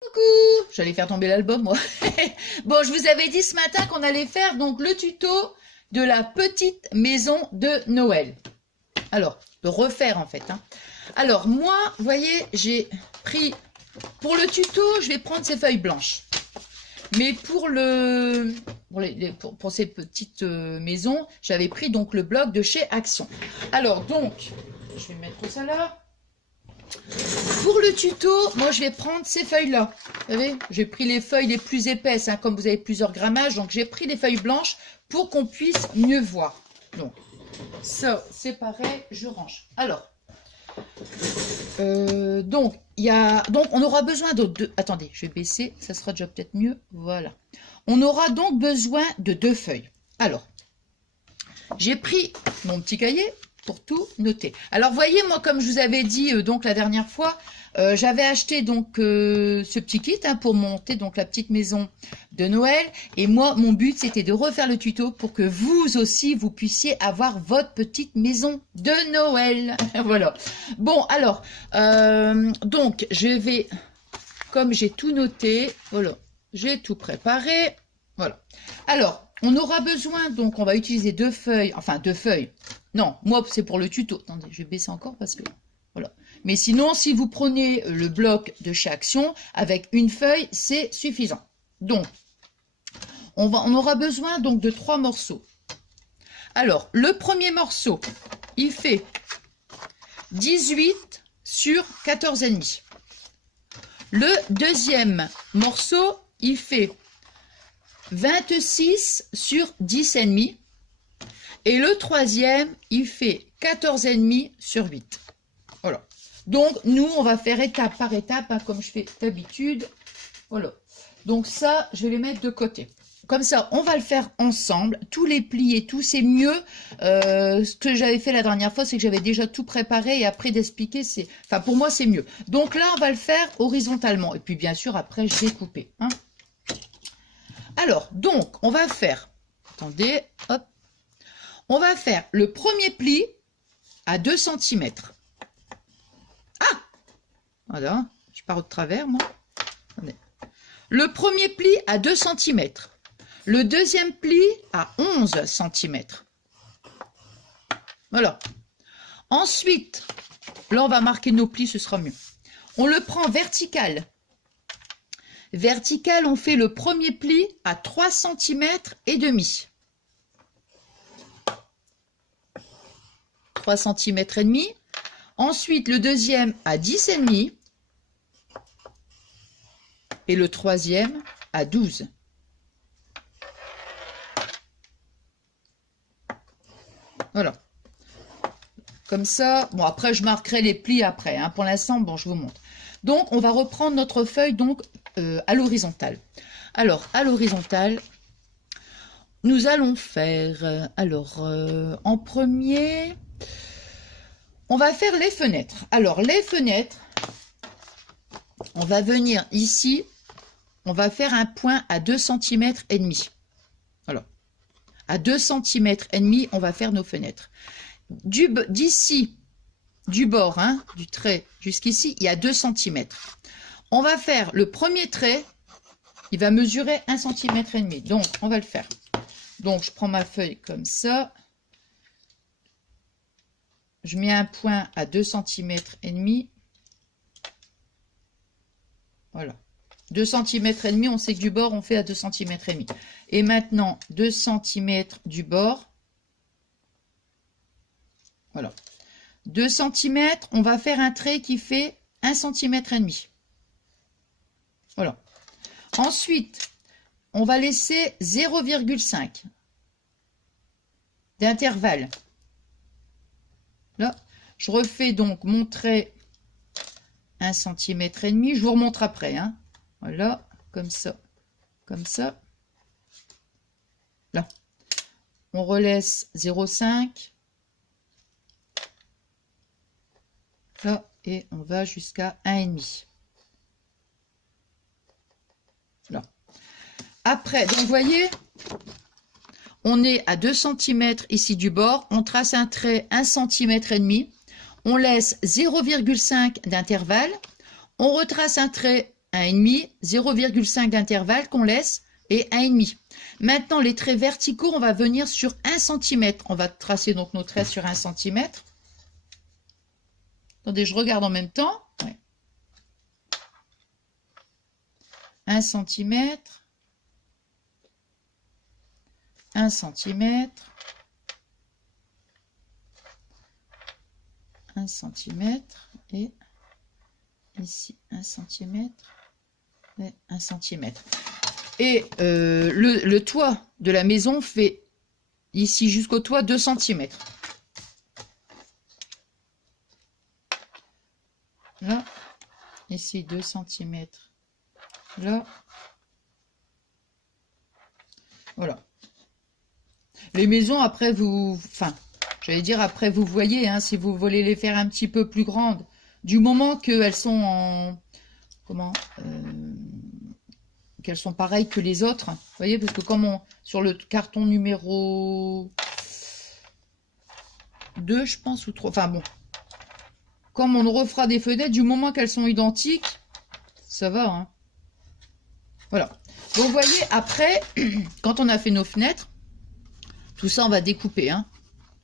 Coucou, j'allais faire tomber l'album moi. Bon, je vous avais dit ce matin qu'on allait faire donc le tuto de la petite maison de Noël. Alors, de refaire en fait. Alors moi, vous voyez, j'ai pris, pour le tuto, je vais prendre ces feuilles blanches. Mais pour ces petites maisons, j'avais pris donc le bloc de chez Action. Alors donc, je vais mettre ça là. Pour le tuto, moi je vais prendre ces feuilles-là. Vous savez, j'ai pris les feuilles les plus épaisses, comme vous avez plusieurs grammages. Donc j'ai pris les feuilles blanches pour qu'on puisse mieux voir. Donc ça, c'est pareil, je range. Alors, donc on aura besoin de... Attendez, je vais baisser, ça sera déjà peut-être mieux. Voilà. On aura donc besoin de 2 feuilles. Alors, j'ai pris mon petit cahier pour tout noter. Alors, voyez, moi, comme je vous avais dit donc la dernière fois, j'avais acheté donc ce petit kit pour monter donc la petite maison de Noël. Et moi, mon but, c'était de refaire le tuto pour que vous aussi, vous puissiez avoir votre petite maison de Noël. Voilà. Bon, alors, donc, je vais, comme j'ai tout noté, voilà, j'ai tout préparé. Voilà. Alors, on aura besoin, donc, on va utiliser 2 feuilles, enfin 2 feuilles. Non, moi, c'est pour le tuto. Attendez, je vais baisser encore parce que... Voilà. Mais sinon, si vous prenez le bloc de chez Action, avec une feuille, c'est suffisant. Donc, on aura besoin donc de 3 morceaux. Alors, le premier morceau, il fait 18 sur 14,5. Le deuxième morceau, il fait 26 sur 10,5. Et le troisième, il fait 14,5 sur 8. Voilà. Donc, nous, on va faire étape par étape, comme je fais d'habitude. Voilà. Donc, ça, je vais les mettre de côté. Comme ça, on va le faire ensemble. Tous les plis et tout, c'est mieux. Ce que j'avais fait la dernière fois, c'est que j'avais déjà tout préparé. Et après d'expliquer, c'est... Enfin, pour moi, c'est mieux. Donc là, on va le faire horizontalement. Et puis, bien sûr, après, je vais couper. Alors, donc, on va faire... Attendez, hop. On va faire le premier pli à 2 cm. Ah! Voilà, je pars de travers, moi. Attendez. Le premier pli à 2 cm. Le deuxième pli à 11 cm. Voilà. Ensuite, là, on va marquer nos plis, ce sera mieux. On le prend vertical. Vertical, on fait le premier pli à 3 cm et demi. 3 cm et demi. Ensuite, le deuxième à 10,5 et le troisième à 12. Voilà. Comme ça. Bon, après, je marquerai les plis après. Pour l'instant, bon, je vous montre. Donc, on va reprendre notre feuille donc à l'horizontale. Alors, à l'horizontale, nous allons faire... en premier... On va faire les fenêtres. Alors, les fenêtres, on va venir ici, on va faire un point à 2 cm et demi. Voilà. À 2 cm et demi, on va faire nos fenêtres. D'ici, du bord, du trait jusqu'ici, il y a 2 cm. On va faire le premier trait, il va mesurer 1 cm et demi. Donc, on va le faire. Donc, je prends ma feuille comme ça. Je mets un point à 2 cm et demi. Voilà. 2 cm et demi, on sait que du bord, on fait à 2 cm et demi. Et maintenant, 2 cm du bord. Voilà. 2 cm, on va faire un trait qui fait 1 cm et demi. Voilà. Ensuite, on va laisser 0,5 d'intervalle. Là, je refais donc mon trait 1 cm et demi. Je vous remontre après. Voilà, comme ça, comme ça. Là, on relaisse 0,5. Là, et on va jusqu'à 1,5. Là. Après, donc vous voyez, on est à 2 cm ici du bord. On trace un trait 1 cm et demi. On laisse 0,5 d'intervalle. On retrace un trait 1,5, 0,5 d'intervalle qu'on laisse et 1,5. Maintenant, les traits verticaux, on va venir sur 1 cm. On va tracer donc nos traits sur 1 cm. Attendez, je regarde en même temps. Ouais. 1 cm. 1 cm. 1 cm. Et ici, 1 cm. Et 1 cm. Et le toit de la maison fait ici jusqu'au toit 2 cm. Là, ici 2 cm. Là, voilà. Les maisons, après, j'allais dire, après, vous voyez, hein, si vous voulez les faire un petit peu plus grandes, du moment qu'elles sont en, qu'elles sont pareilles que les autres, vous voyez, parce que comme sur le carton numéro 2, je pense, ou 3, enfin bon, comme on refera des fenêtres, du moment qu'elles sont identiques, ça va, hein. Voilà. Donc, vous voyez, après, quand on a fait nos fenêtres, tout ça, on va découper, hein.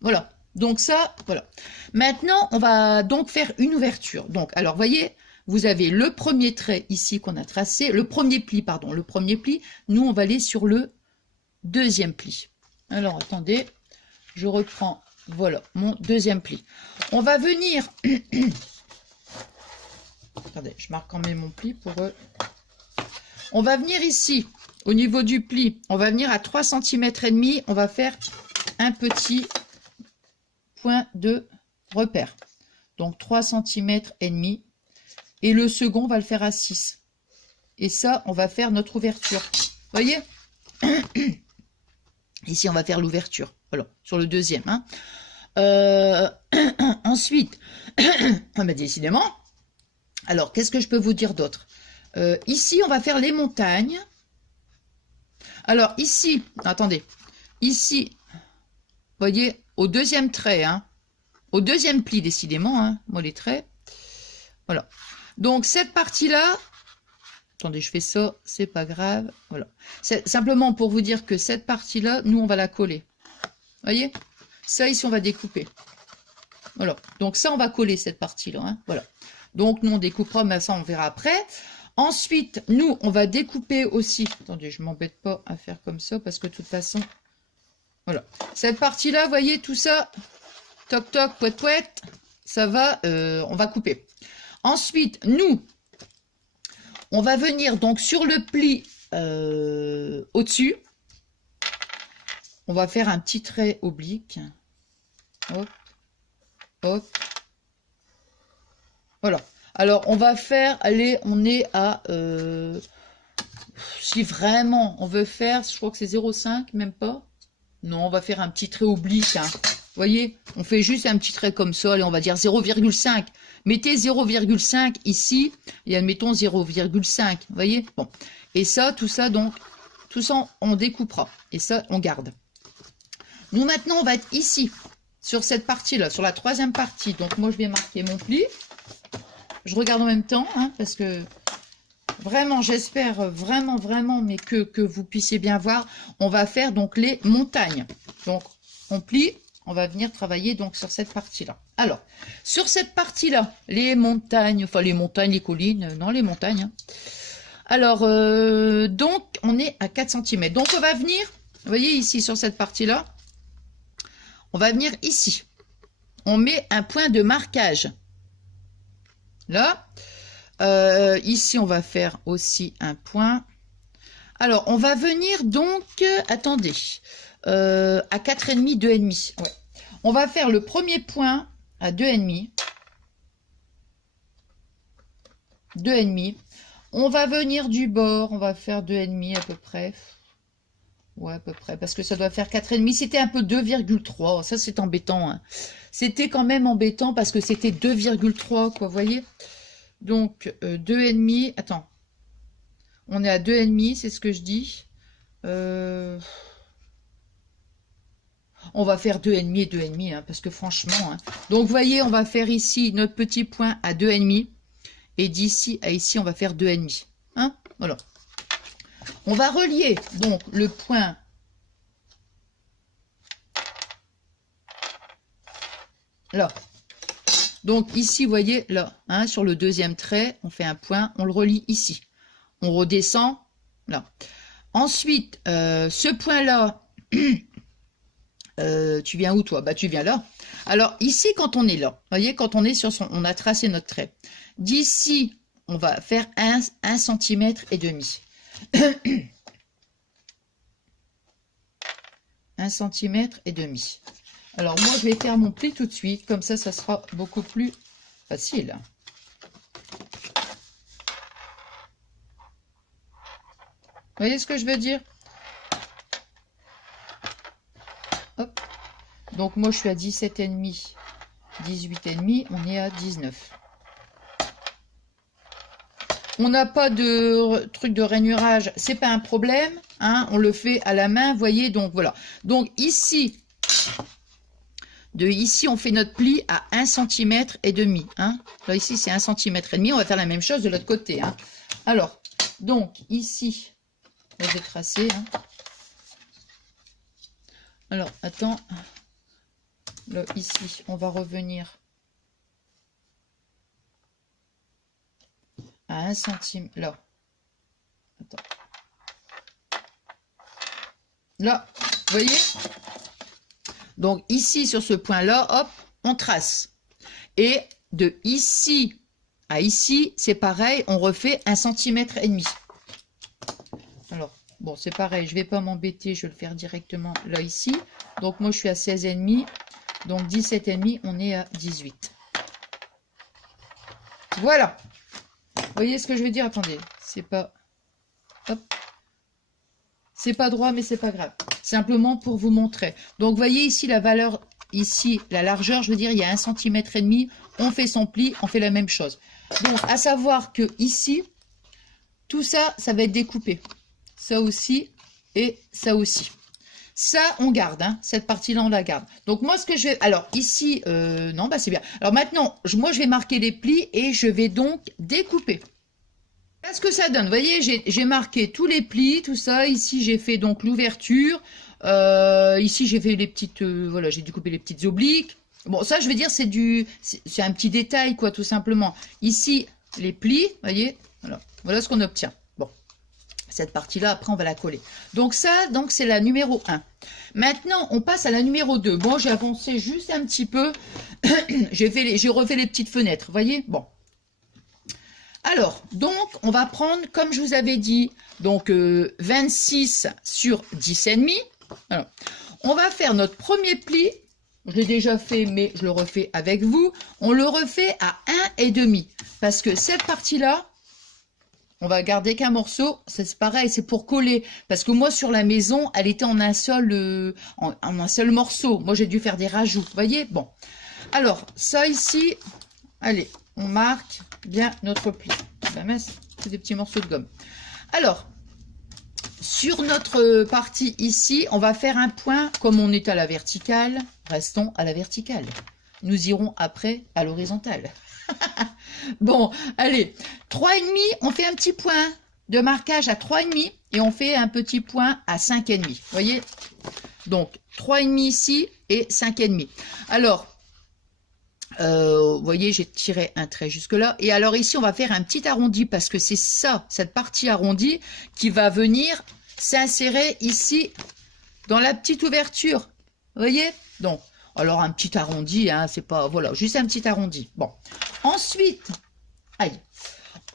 Voilà. Donc, ça, voilà. Maintenant, on va donc faire une ouverture. Donc, alors, vous voyez, vous avez le premier trait ici qu'on a tracé, le premier pli, pardon, le premier pli. Nous, on va aller sur le deuxième pli. Alors, attendez, je reprends, voilà, mon deuxième pli. On va venir... Attendez, je marque quand même mon pli pour... On va venir ici, au niveau du pli, on va venir à 3 cm et demi, on va faire un petit point de repère. Donc 3 cm et demi. Et le second, on va le faire à 6. Et ça, on va faire notre ouverture. Vous voyez? Ici, on va faire l'ouverture. Voilà, sur le deuxième. Hein. Ensuite, mais décidément, alors, qu'est-ce que je peux vous dire d'autre? Ici, on va faire les montagnes. Alors, ici, attendez. Ici, vous voyez, au deuxième trait, hein, au deuxième pli, décidément, hein, moi, les traits. Voilà. Donc, cette partie-là, attendez, je fais ça, c'est pas grave. Voilà. C'est simplement pour vous dire que cette partie-là, nous, on va la coller. Vous voyez? Ça, ici, on va découper. Voilà. Donc, ça, on va coller cette partie-là. Hein. Voilà. Donc, nous, on découpera, mais ça, on verra après. Ensuite, nous, on va découper aussi. Attendez, je ne m'embête pas à faire comme ça, parce que de toute façon, voilà. Cette partie-là, vous voyez, tout ça, toc, toc, pouet, pouet, ça va, on va couper. Ensuite, nous, on va venir donc sur le pli au-dessus. On va faire un petit trait oblique. Hop, hop. Voilà. Alors, on va faire, allez, on est à, si vraiment on veut faire, je crois que c'est 0,5, même pas. Non, on va faire un petit trait oblique, hein. Vous voyez, on fait juste un petit trait comme ça, allez, on va dire 0,5. Mettez 0,5 ici, et admettons 0,5, vous voyez. Bon, et ça, tout ça, donc, tout ça, on découpera. Et ça, on garde. Nous, maintenant, on va être ici, sur cette partie-là, sur la troisième partie. Donc, moi, je vais marquer mon pli. Je regarde en même temps, hein, parce que vraiment, j'espère vraiment, mais que vous puissiez bien voir. On va faire donc les montagnes. Donc, on plie, on va venir travailler donc sur cette partie-là. Alors, sur cette partie-là, les montagnes, enfin les montagnes, les collines, non, les montagnes. Hein. Alors, donc, on est à 4 cm. Donc, on va venir, vous voyez ici sur cette partie-là, on va venir ici. On met un point de marquage. Là, ici, on va faire aussi un point. Alors, on va venir donc, attendez, à 4,5, 2,5. Ouais. On va faire le premier point à 2,5. 2,5. On va venir du bord, on va faire 2,5 à peu près. Ouais, à peu près, parce que ça doit faire 4,5. C'était un peu 2,3. Ça, c'est embêtant. Hein. C'était quand même embêtant parce que c'était 2,3, quoi, vous voyez. Donc, 2,5. Attends. On est à 2,5, c'est ce que je dis. On va faire 2,5 et 2,5, hein, parce que franchement... Hein. Donc, vous voyez, on va faire ici notre petit point à 2,5. Et d'ici à ici, on va faire 2,5. Voilà. On va relier donc le point là. Donc ici, vous voyez, là, hein, sur le deuxième trait, on fait un point, on le relie ici. On redescend, là. Ensuite, ce point-là, tu viens où, toi? Bah, tu viens là. Alors, ici, quand on est là, vous voyez, quand on est sur son... On a tracé notre trait. D'ici, on va faire 1 cm et demi. 1 cm et demi. Alors, moi, je vais faire mon pli tout de suite. Comme ça sera beaucoup plus facile. Vous voyez ce que je veux dire? Hop. Donc, moi, je suis à 17,5, 18,5. On est à 19. On n'a pas de truc de rainurage. C'est pas un problème. Hein, on le fait à la main, vous voyez. Donc, voilà. Donc, ici... De ici, on fait notre pli à 1 cm et demi. Hein. Là, ici, c'est 1 cm et demi. On va faire la même chose de l'autre côté. Hein. Alors, donc, ici, là, j'ai tracé. Hein. Alors, attends. Là, ici, on va revenir à 1 cm. Là. Attends. Là, vous voyez ? Donc ici, sur ce point-là, hop, on trace. Et de ici à ici, c'est pareil, on refait 1 cm et demi. Alors, bon, c'est pareil, je ne vais pas m'embêter, je vais le faire directement là, ici. Donc moi, je suis à 16,5, donc 17,5, on est à 18. Voilà. Vous voyez ce que je veux dire? Attendez, c'est pas... Hop. C'est pas droit, mais c'est pas grave. Simplement pour vous montrer. Donc, vous voyez ici la valeur, ici, la largeur, je veux dire, il y a 1 cm et demi. On fait son pli, on fait la même chose. Donc, à savoir que ici, tout ça, ça va être découpé. Ça aussi et ça aussi. Ça, on garde, hein. Cette partie-là, on la garde. Donc, moi, ce que je vais... Alors, ici, non, bah, c'est bien. Alors, maintenant, moi, je vais marquer les plis et je vais donc découper. Qu'est-ce que ça donne? Vous voyez, j'ai marqué tous les plis, tout ça. Ici, j'ai fait donc l'ouverture. Ici, j'ai fait les petites... voilà, j'ai découpé les petites obliques. Bon, ça, je veux dire, c'est un petit détail, quoi, tout simplement. Ici, les plis, vous voyez, voilà ce qu'on obtient. Bon, cette partie-là, après, on va la coller. Donc ça, donc c'est la numéro 1. Maintenant, on passe à la numéro 2. Bon, j'ai avancé juste un petit peu. J'ai refait les petites fenêtres, vous voyez. Bon. Alors, donc, on va prendre, comme je vous avais dit, donc 26 sur 10,5. Alors, on va faire notre premier pli. Je l'ai déjà fait, mais je le refais avec vous. On le refait à 1,5. Parce que cette partie-là, on va garder qu'un morceau. C'est pareil, c'est pour coller. Parce que moi, sur la maison, elle était en un seul, en un seul morceau. Moi, j'ai dû faire des rajouts. Vous voyez? Bon. Alors, ça ici, allez, on marque bien notre pli. Ben mince, c'est des petits morceaux de gomme. Alors, sur notre partie ici, on va faire un point. Comme on est à la verticale, restons à la verticale. Nous irons après à l'horizontale. Bon, allez, 3,5, on fait un petit point de marquage à 3,5 et on fait un petit point à 5,5. Vous voyez? Donc, 3,5 ici et 5,5. Alors, vous voyez, j'ai tiré un trait jusque là. Et alors ici, on va faire un petit arrondi parce que c'est ça, cette partie arrondie qui va venir s'insérer ici dans la petite ouverture. Vous voyez? Donc, alors un petit arrondi, hein, c'est pas... Voilà, juste un petit arrondi. Bon. Ensuite, aïe.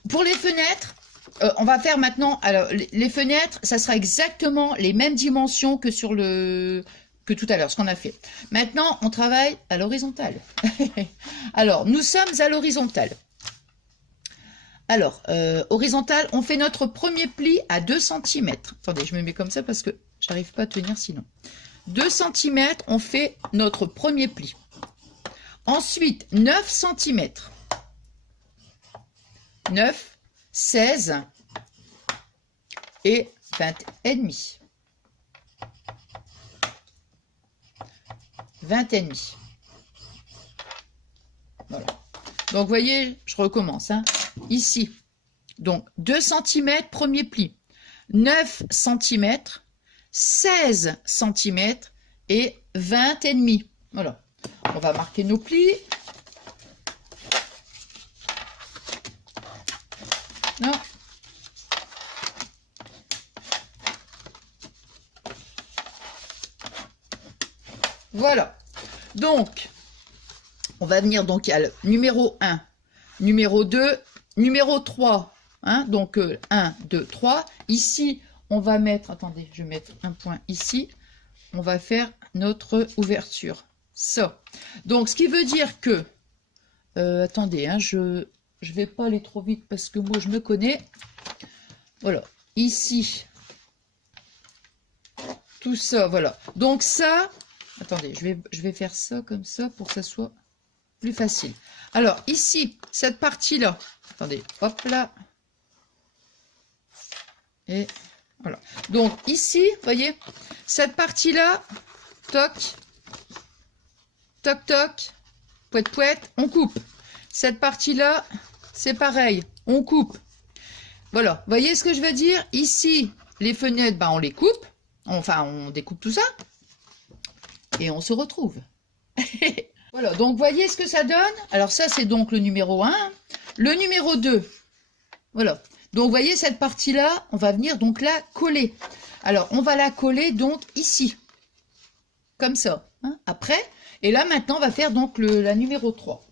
Pour les fenêtres, on va faire maintenant... Alors, les fenêtres, ça sera exactement les mêmes dimensions que sur le... que tout à l'heure, ce qu'on a fait. Maintenant, on travaille à l'horizontale. Alors, nous sommes à l'horizontale. Alors, horizontale, on fait notre premier pli à 2 cm. Attendez, je me mets comme ça parce que j'arrive pas à tenir sinon. 2 cm, on fait notre premier pli. Ensuite, 9 cm. 9, 16 et 20 et demi. 20 et demi. Voilà. Donc, vous voyez, je recommence. Hein. Ici, Donc 2 cm premier pli, 9 cm, 16 cm et 20 et demi. Voilà. On va marquer nos plis. Non. Voilà. Donc, on va venir donc à le numéro 1, numéro 2, numéro 3. Hein, donc 1, 2, 3. Ici, on va mettre, attendez, je vais mettre un point ici. On va faire notre ouverture. Ça. Donc, ce qui veut dire que, attendez, hein, je vais pas aller trop vite parce que moi, je me connais. Voilà. Ici, tout ça, voilà. Donc ça, attendez, je vais faire ça comme ça pour que ça soit plus facile. Alors, ici, cette partie-là, attendez, hop là. Et voilà. Donc, ici, voyez, cette partie-là, toc, toc, toc, pouette, pouette, on coupe. Cette partie-là, c'est pareil, on coupe. Voilà, voyez ce que je veux dire? Ici, les fenêtres, ben, on les coupe. Enfin, on découpe tout ça. Et on se retrouve. Voilà, donc voyez ce que ça donne. Alors ça, c'est donc le numéro 1. Le numéro 2, voilà. Donc, voyez cette partie-là, on va venir donc la coller. Alors, on va la coller donc ici. Comme ça. Hein, après. Et là, maintenant, on va faire donc la numéro 3.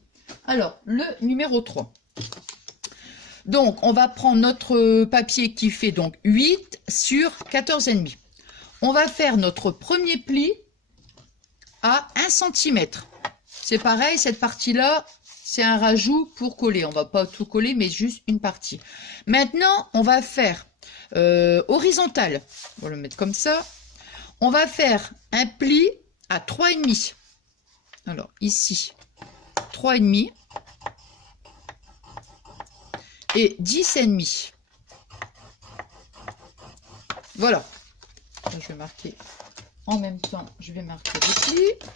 Alors, le numéro 3. Donc, on va prendre notre papier qui fait donc 8 sur 14,5. On va faire notre premier pli à 1 cm. C'est pareil, cette partie-là, c'est un rajout pour coller. On va pas tout coller, mais juste une partie. Maintenant, on va faire horizontal. On va le mettre comme ça. On va faire un pli à 3,5. Alors, ici, 3,5. Et 10,5. Voilà. Je vais marquer en même temps, je vais marquer le pli.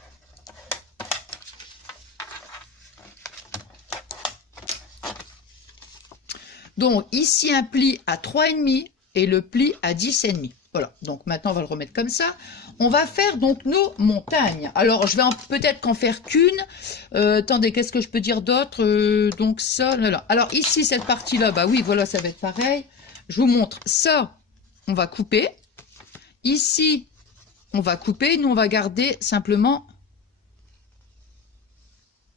Donc ici un pli à 3,5 et le pli à 10,5. Voilà, donc maintenant on va le remettre comme ça. On va faire donc nos montagnes. Alors je vais peut-être qu'en faire qu'une. Attendez, qu'est-ce que je peux dire d'autre? Donc ça, là. Alors ici cette partie-là, bah oui, voilà, ça va être pareil. Je vous montre ça, on va couper. Ici, on va couper. Nous, on va garder simplement.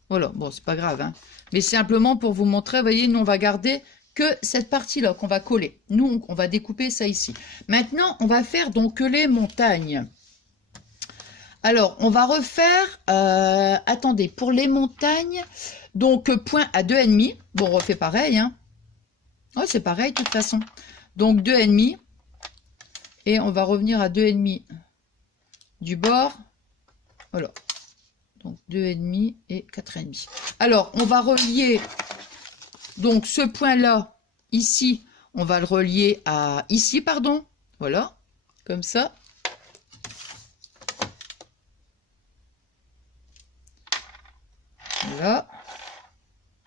Voilà, bon, c'est pas grave, hein. Mais simplement pour vous montrer, vous voyez, nous, on va garder que cette partie-là qu'on va coller. Nous, on va découper ça ici. Maintenant, on va faire donc les montagnes. Alors, on va refaire, attendez, pour les montagnes, donc point à 2,5. Bon, on refait pareil, hein. Oh, c'est pareil, de toute façon. Donc, 2,5. Et on va revenir à 2,5 du bord. Voilà. Donc, 2,5 et 4,5. Alors, on va relier... Donc, ce point-là, ici, on va le relier à... Ici, pardon. Voilà. Comme ça. Voilà.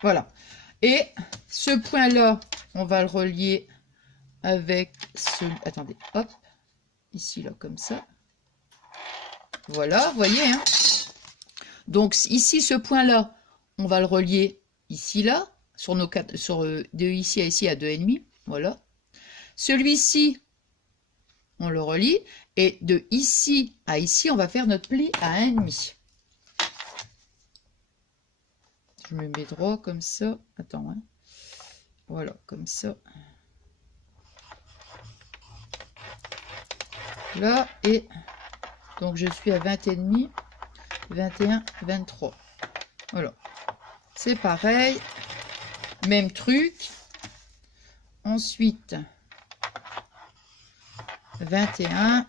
Voilà. Et ce point-là, on va le relier avec ce... Attendez, hop. Ici, là, comme ça. Voilà, vous voyez, hein. Donc, ici, ce point-là, on va le relier ici, là. Sur nos quatre, de ici à ici à 2,5. Voilà. Celui-ci, on le relie. Et de ici à ici, on va faire notre pli à 1,5. Je me mets droit comme ça. Attends, hein. Voilà, comme ça. Là, et donc je suis à 20,5, 21, 23. Voilà. C'est pareil. Même truc. Ensuite, 21,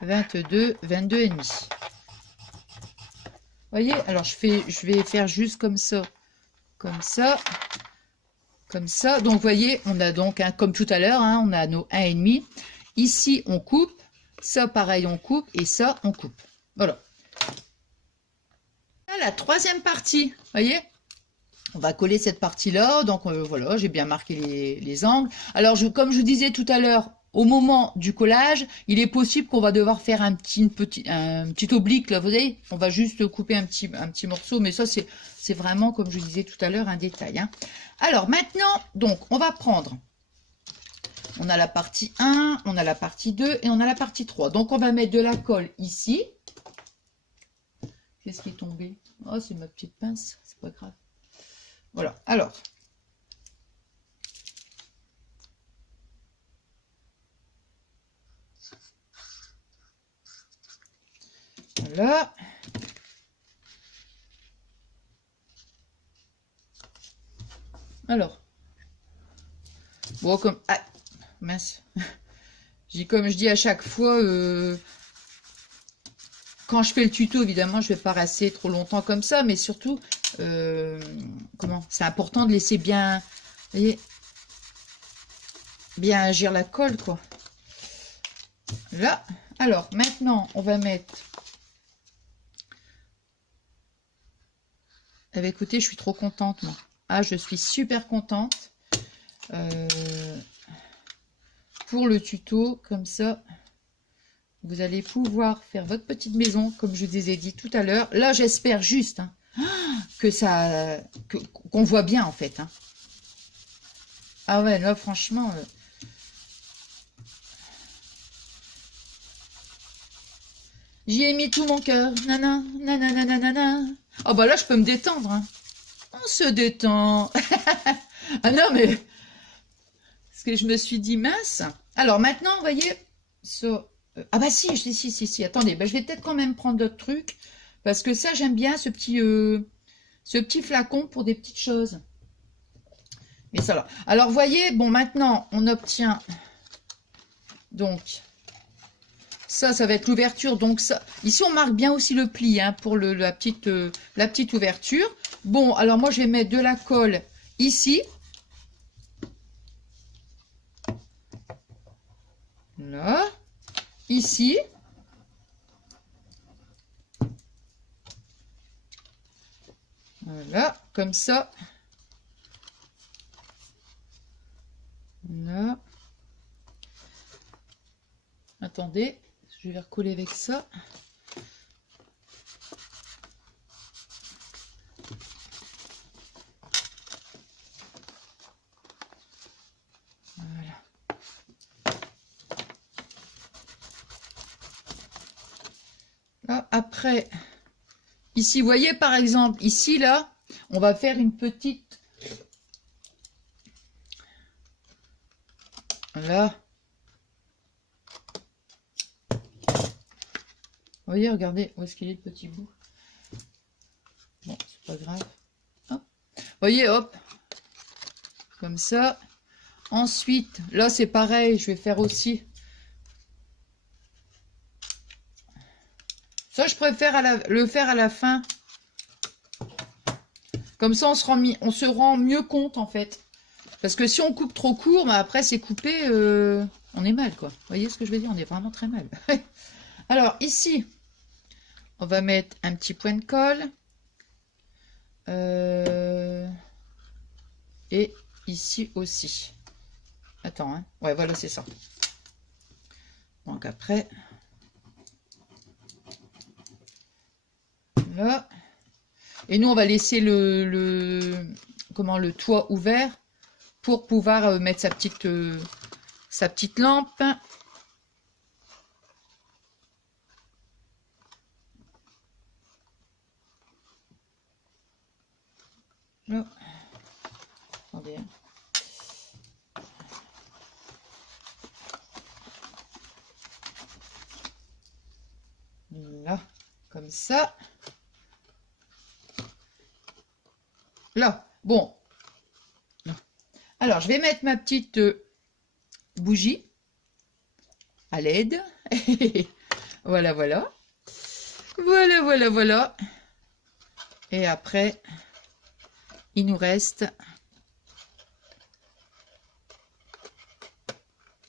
22, 22,5. Voyez, alors je vais faire juste comme ça, comme ça, comme ça. Donc, vous voyez, on a donc, comme tout à l'heure, hein, on a nos 1,5. Ici, on coupe. Ça, pareil, on coupe. Et ça, on coupe. Voilà. Là, la troisième partie, voyez. On va coller cette partie-là. Donc voilà, j'ai bien marqué les angles. Alors, comme je vous disais tout à l'heure, au moment du collage, il est possible qu'on va devoir faire un petit oblique, là, vous voyez. On va juste couper un petit morceau, mais ça, c'est vraiment, comme je vous disais tout à l'heure, un détail. Hein. Alors, maintenant, donc, on va prendre... On a la partie 1, on a la partie 2 et on a la partie 3. Donc, on va mettre de la colle ici. Qu'est-ce qui est tombé? Oh, c'est ma petite pince, c'est pas grave. Voilà, alors. Voilà. Alors. Bon, comme... Ah, mince. Comme je dis à chaque fois, quand je fais le tuto, évidemment, je vais pas rester trop longtemps comme ça, mais surtout, comment? C'est important de laisser bien, vous voyez, bien agir la colle, quoi. Là. Alors, maintenant, on va mettre... Eh bien, écoutez, je suis trop contente, moi. Ah, je suis super contente. Pour le tuto, comme ça, vous allez pouvoir faire votre petite maison, comme je vous ai dit tout à l'heure. Là, j'espère juste hein, que ça, qu'on voit bien, en fait. Hein. Ah ouais, là, franchement... j'y ai mis tout mon cœur. Nana, nana, nana, nana. Oh bah là, je peux me détendre. Hein. On se détend. Ah non, mais... Parce que je me suis dit, mince. Alors maintenant, vous voyez... ah bah si, si. Attendez, bah, je vais peut-être quand même prendre d'autres trucs. Parce que ça, j'aime bien ce petit flacon pour des petites choses. Mais ça là. Alors, vous voyez, bon, maintenant, on obtient... Donc... Ça va être l'ouverture. Donc ça, ici on marque bien aussi le pli hein, pour la petite ouverture. Bon, alors moi je vais mettre de la colle ici. Là. Ici. Voilà, comme ça. Là. Attendez. Je vais recoller avec ça. Voilà. Là, après, ici, vous voyez par exemple, ici, là, on va faire une petite... Voilà. Vous voyez, regardez, où est-ce qu'il est le petit bout? Bon, c'est pas grave. Hop. Vous voyez, hop. Comme ça. Ensuite, là, c'est pareil, je vais faire aussi. Ça, je préfère le faire à la fin. Comme ça, on se rend mieux compte, en fait. Parce que si on coupe trop court, bah, après, c'est coupé, on est mal, quoi. Vous voyez ce que je veux dire? On est vraiment très mal. Alors, ici... On va mettre un petit point de colle. Et ici aussi. Attends, hein. Ouais, voilà, c'est ça. Donc après... Là. Et nous, on va laisser le toit ouvert pour pouvoir mettre sa petite lampe. Là. Attendez. Là, comme ça. Là, bon. Alors, je vais mettre ma petite bougie à LED. Voilà, voilà. Voilà. Et après... Il nous reste...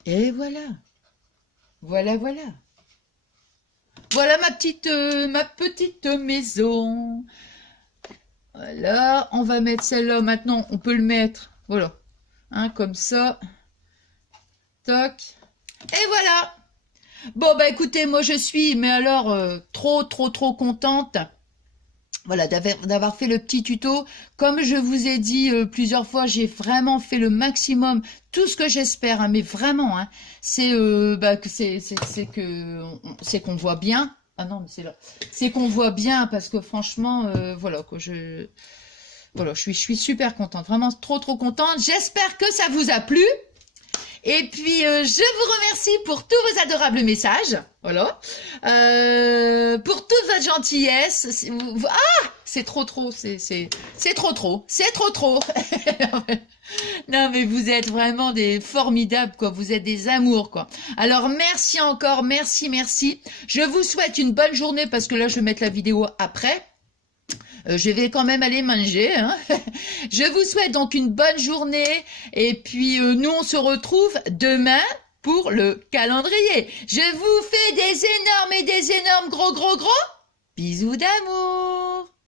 Et voilà. Voilà. Voilà ma petite maison. Voilà, on va mettre celle-là maintenant, on peut le mettre, voilà, hein, comme ça, toc, et voilà. Bon, bah écoutez, moi je suis, mais alors, trop contente, voilà, d'avoir fait le petit tuto. Comme je vous ai dit plusieurs fois, j'ai vraiment fait le maximum, tout ce que j'espère, hein, mais vraiment, hein, c'est c'est qu'on voit bien. Ah non, mais c'est là. C'est qu'on voit bien parce que franchement, voilà, quoi, voilà, je suis super contente, vraiment trop contente. J'espère que ça vous a plu. Et puis, je vous remercie pour tous vos adorables messages. Voilà. Pour toute votre gentillesse. Ah, c'est trop. C'est trop. C'est trop. Non, mais vous êtes vraiment des formidables, quoi. Vous êtes des amours, quoi. Alors, merci encore. Merci. Je vous souhaite une bonne journée parce que là, je vais mettre la vidéo après. Je vais quand même aller manger. Hein. Je vous souhaite donc une bonne journée. Et puis, nous, on se retrouve demain pour le calendrier. Je vous fais des énormes gros bisous d'amour.